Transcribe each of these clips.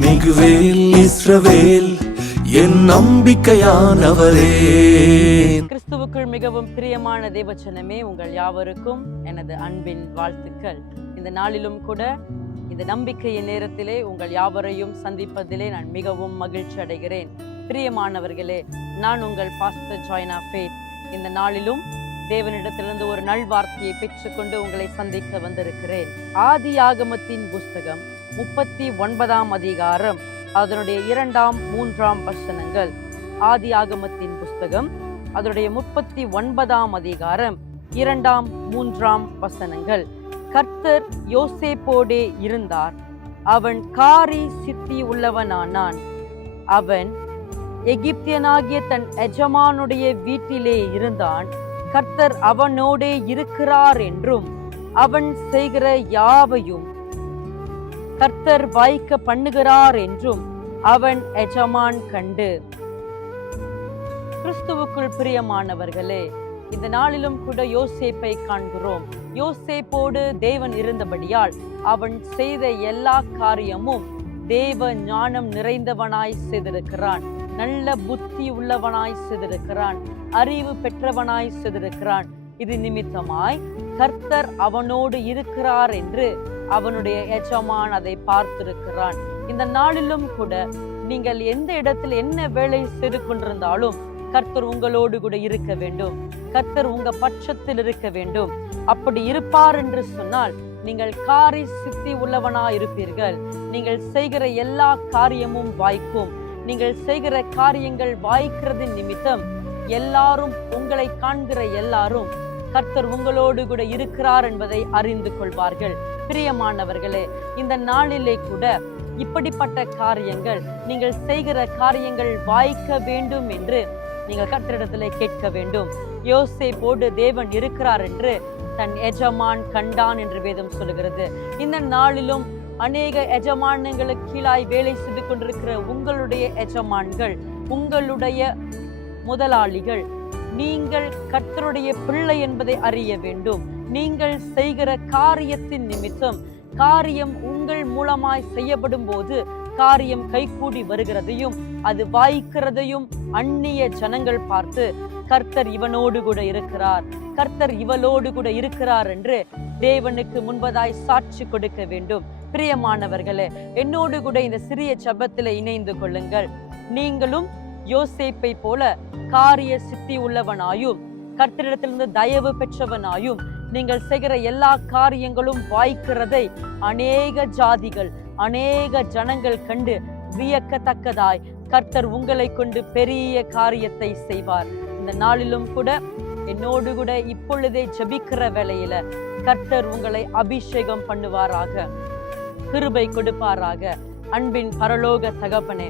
மிகுவேல் இஸ்ரவேல் என் நம்பிக்கையானவரே. கிறிஸ்துவுக்குள் மிகவும் பிரியமான தேவச்சனமே, உங்கள் யாவருக்கும் எனது அன்பின் வாழ்த்துக்கள். இந்த நாளிலும் கூட இந்த நம்பிக்கையின் நேரத்திலே உங்கள் யாவரையும் சந்திப்பதிலே நான் மிகவும் மகிழ்ச்சி அடைகிறேன். பிரியமானவர்களே, நான் உங்கள் பாஸ்டர் ஜாய்னா ஃபேத். இந்த நாளிலும் தேவனிடத்திலிருந்து ஒரு நல்வார்த்தையை பெற்றுக்கொண்டு உங்களை சந்திக்க வந்திருக்கிறேன். ஆதியாகமத்தின் புஸ்தகம் 39ஆம் அதிகாரம், அதனுடைய 2, 3 வசனங்கள். ஆதியாகமத்தின் புஸ்தகம் அதனுடைய 39ஆம் அதிகாரம் 2, 3 வசனங்கள். கர்த்தர் யோசேப்போடே இருந்தார், அவன் காரி சித்தி உள்ளவனானான். அவன் எகிப்தியனாகிய தன் எஜமானுடைய வீட்டிலே இருந்தான். கர்த்தர் அவனோடே இருக்கிறார் என்றும் அவன் செய்கிற யாவையும் கர்த்தர் வாய்க்க பண்ணுகிறார் என்றும் அவன் எஜமான் கண்டு. கிறிஸ்துவுக்குள் பிரியமானவர்களே, இந்த நாளிலும் கூட யோசேப்பை காண்கிறோம். யோசேப்போடு தேவன் இருந்தபடியால் அவன் செய்த எல்லா காரியமும் தேவ ஞானம் நிறைந்தவனாய் செய்திருக்கிறான். நல்ல புத்தி உள்ளவனாய் செய்திருக்கிறான். அறிவு பெற்றவனாய் செய்திருக்கிறான். இது நிமித்தமாய் கர்த்தர் அவனோடு இருக்கிறார் என்று அவனுடைய எஜமான் அதை பார்த்திருக்கிறான். இந்த நாளிலும் கூட நீங்கள் எந்த இடத்தில் என்ன வேலை செய்து கொண்டிருந்தாலும் கர்த்தர் உங்களோடு கூட இருக்க வேண்டும். கர்த்தர் உங்க பட்சத்தில் இருக்க வேண்டும். அப்படி இருப்பார் என்று சொன்னால் நீங்கள் காரி சித்தி உள்ளவனாய் இருப்பீர்கள். நீங்கள் செய்கிற எல்லா காரியமும் வாய்க்கும். நீங்கள் செய்கிற காரியங்கள் வாய்க்கிறதின் நிமித்தம் எல்லாரும், உங்களை காண்கிற எல்லாரும் கர்த்தர் உங்களோடு கூட இருக்கிறார் என்பதை அறிந்து கொள்வார்கள். பிரியமானவர்களே, இந்த நாளிலே கூட இப்படிப்பட்ட காரியங்கள், நீங்கள் செய்கிற காரியங்கள் வாய்க்க வேண்டும் என்று நீங்கள் கர்த்தரிடத்திலே கேட்க வேண்டும். யோசேப்போடு தேவன் இருக்கிறார் என்று தன் எஜமான் கண்டான் என்று வேதம் சொல்லுகிறது. இந்த நாளிலும் அநேக எஜமானங்களுக்கு கீழாய் வேலை செய்து கொண்டிருக்கிற உங்களுடைய எஜமான்கள், உங்களுடைய முதலாளிகள், நீங்கள் கர்த்தருடைய பிள்ளை என்பதை அறிய வேண்டும். நீங்கள் செய்கிற காரியத்தின் நிமித்தம் காரியம் உங்கள் மூலமாய் செய்யப்படும் போது காரியம் கைகூடி வருகிறதையும் அது வாய்க்கிறதையும் அந்நிய ஜனங்கள் பார்த்து கர்த்தர் இவனோடு கூட இருக்கிறார், கர்த்தர் இவளோடு கூட இருக்கிறார் என்று தேவனுக்கு முன்பதாய் சாட்சி கொடுக்க வேண்டும். பிரியமானவர்களே, என்னோடு கூட இந்த சிறிய ஜெபத்தில் இணைந்து கொள்ளுங்கள். நீங்களும் யோசேப்பை போல காரிய சித்தி உள்ளவனாயும் கர்த்தரிடத்திலிருந்து தயவு பெற்றவனாயும் நீங்கள் செய்கிற எல்லா காரியங்களும் வாய்க்கிறதை அநேக ஜாதிகள், அநேக ஜனங்கள் கண்டு வியக்கத்தக்கதாய் கர்த்தர் உங்களை கொண்டு பெரிய காரியத்தை செய்வார். இந்த நாளிலும் கூட என்னோடு கூட இப்பொழுதே ஜெபிக்கிற வேளையில கர்த்தர் உங்களை அபிஷேகம் பண்ணுவாராக, கிருபை கொடுப்பாராக. அன்பின் பரலோக தகப்பனே,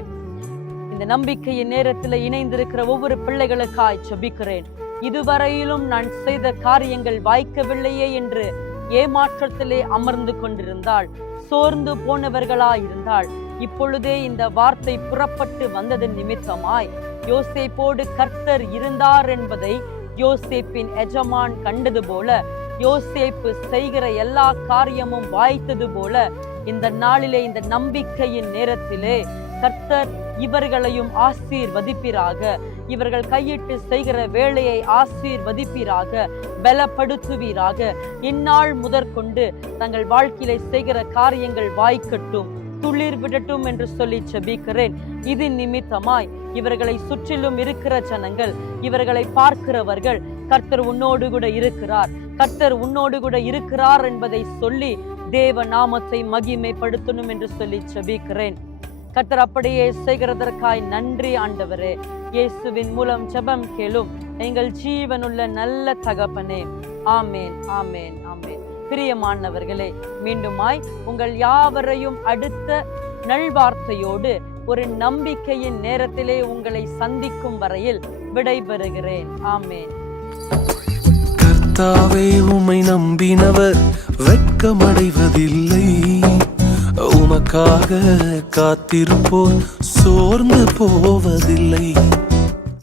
இந்த நம்பிக்கையின் நேரத்தில் இணைந்திருக்கிற ஒவ்வொரு பிள்ளைகளுக்காய் ஜெபிக்கிறேன். இதுவரையிலும் நான் செய்த காரியங்கள் வாய்க்கவில்லையே என்று ஏமாற்றத்திலே அமர்ந்து கொண்டிருந்தால், சோர்ந்து போனவர்களாயிருந்தால், இப்பொழுதே இந்த வார்த்தை புறப்பட்டு வந்ததன் நிமித்தமாய் யோசேப்போடு கர்த்தர் இருந்தார் என்பதை யோசேப்பின் எஜமான் கண்டது போல, யோசேப்பு செய்கிற எல்லா காரியமும் வாய்த்தது போல, இந்த நாளிலே இந்த நம்பிக்கையின் நேரத்திலே கர்த்தர் இவர்களையும் ஆசீர்வதிப்பீராக. இவர்கள் கையிட்டு செய்கிற வேலையை ஆசீர்வதிப்பீராக, பலப்படுத்துவீராக. இந்நாள் முதற்கொண்டு தங்கள் வாழ்க்கையில செய்கிற காரியங்கள் வாய்க்கட்டும், துளிர் விடட்டும் என்று சொல்லி ஜெபிக்கிறேன். இது நிமித்தமாய் இவர்களை சுற்றிலும் இருக்கிற ஜனங்கள், இவர்களை பார்க்கிறவர்கள், கர்த்தர் உன்னோடு கூட இருக்கிறார், கர்த்தர் உன்னோடு கூட இருக்கிறார் என்பதை சொல்லி தேவ நாமத்தை மகிமைப்படுத்தணும் என்று சொல்லி ஜெபிக்கிறேன். கர்த்தர் அப்படியே செய்கிறதற்காய் நன்றி ஆண்டவரே. இயேசுவின் மூலம் ஜெபம் கேளும் எங்கள் ஜீவனுள்ள நல்ல தகப்பனே. ஆமேன், ஆமேன், ஆமேன். பிரியமானவர்களே, மீண்டுமாய் உங்கள் யாவரையும் அடுத்த நல்வார்த்தையோடு ஒரு நம்பிக்கையின் நேரத்திலே உங்களை சந்திக்கும் வரையில் விடைபெறுகிறேன். ஆமேன். கர்த்தாவே, உம்மை நம்பினவர் வெட்கமடைவதில்லை. உமக்காக காத்திருப்போர் சோர்ந்து போவதில்லை.